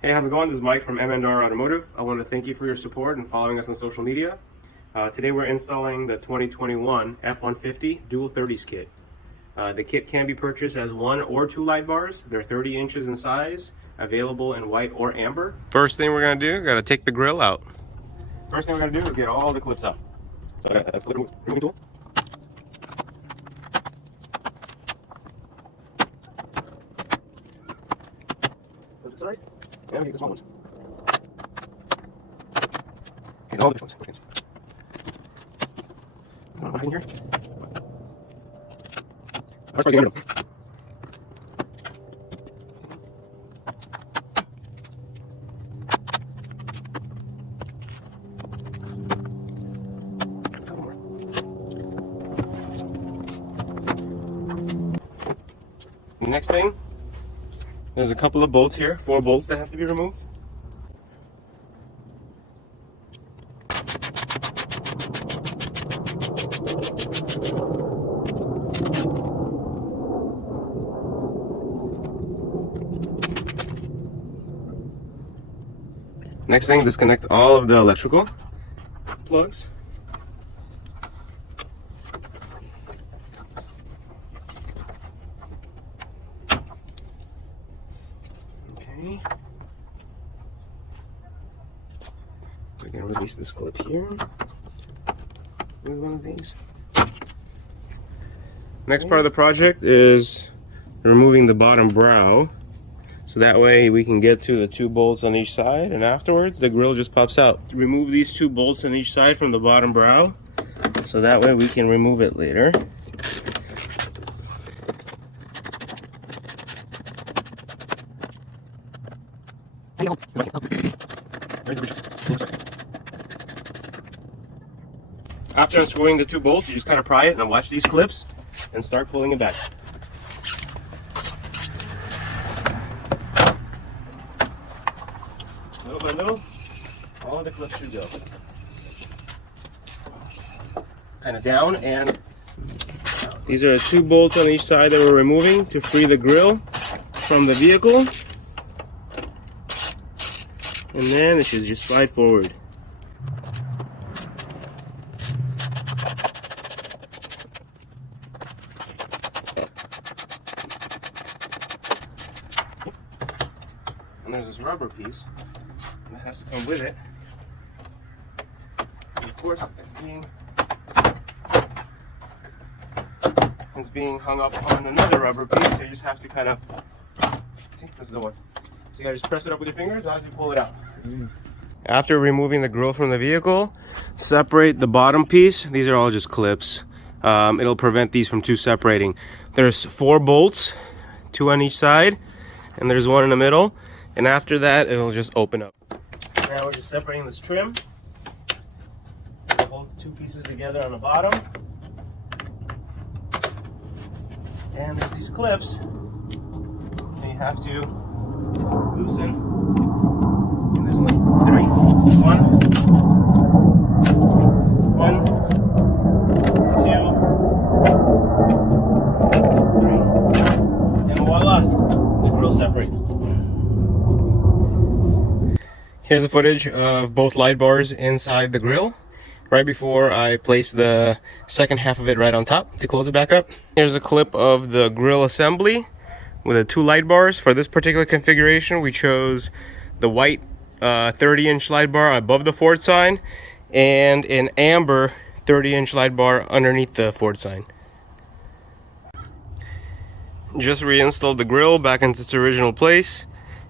Hey, how's it going? This is Mike from M&R Automotive. I want to thank you for your support and following us on social media. Today we're installing the 2021 F150 Dual 30s kit. The kit can be purchased as 1 or 2 light bars. They're 30 inches in size, available in white or amber. First thing we're going to do, got to take the grill out. First thing we're going to do is get all the clips out. So I got a clip removing tool. Put it aside. And we get the small ones. Get all the big ones. Push against. Behind here. Let's try to get rid of them. The next thing, there's a couple of bolts here, 4 bolts that have to be removed. Next thing, disconnect all of the electrical plugs. Okay. We're going to release this clip here with one of these. Next part of the project is removing the bottom brow, so that way we can get to the 2 bolts on each side, and afterwards the grill just pops out. Remove these 2 bolts on each side from the bottom brow, so that way we can remove it later. After unscrewing the 2 bolts, you just kind of pry it and watch these clips and start pulling it back. Little by little, all of the clips should go. Kind of down, and these are the 2 bolts on each side that we're removing to free the grill from the vehicle. And then it should just slide forward. And there's this rubber piece that has to come with it. And of course, it's being hung up on another rubber piece, so you just have to kind of, see, this is the one. So you gotta just press it up with your fingers as you pull it out. After removing the grill from the vehicle, separate the bottom piece. These are all just clips. It'll prevent these from separating. There's 4 bolts, 2 on each side, and there's 1 in the middle. And after that, it'll just open up. Now we're just separating this trim. We'll hold the 2 pieces together on the bottom. And there's these clips. And you have to loosen. And there's only 3. 1, 2, 3. And voila, the grill separates. Here's the footage of both light bars inside the grill, right before I place the second half of it right on top to close it back up. Here's a clip of the grill assembly with the 2 light bars. For this particular configuration, we chose the white 30-inch light bar above the Ford sign and an amber 30-inch light bar underneath the Ford sign. Just reinstalled the grill back into its original place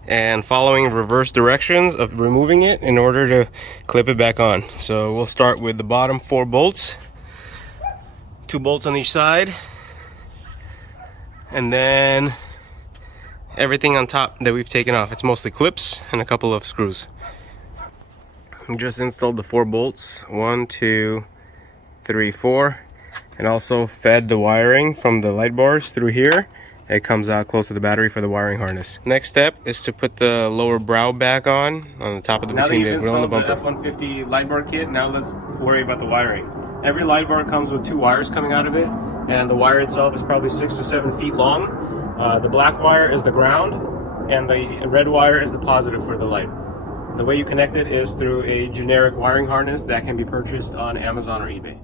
and following reverse directions of removing it in order to clip it back on. So we'll start with the bottom 4 bolts, 2 bolts on each side, and then everything on top that we've taken off. It's mostly clips and a couple of screws. We just installed the 4 bolts, 1, 2, 3, 4, and also fed the wiring from the light bars through here. It comes out close to the battery for the wiring harness. Next step is to put the lower brow back on the top of the between the grill and the bumper. Now that you've installed the F150 light bar kit, now let's worry about the wiring. Every light bar comes with 2 wires coming out of it, and the wire itself is probably 6 to 7 feet long. The black wire is the ground, and the red wire is the positive for the light. The way you connect it is through a generic wiring harness that can be purchased on Amazon or eBay.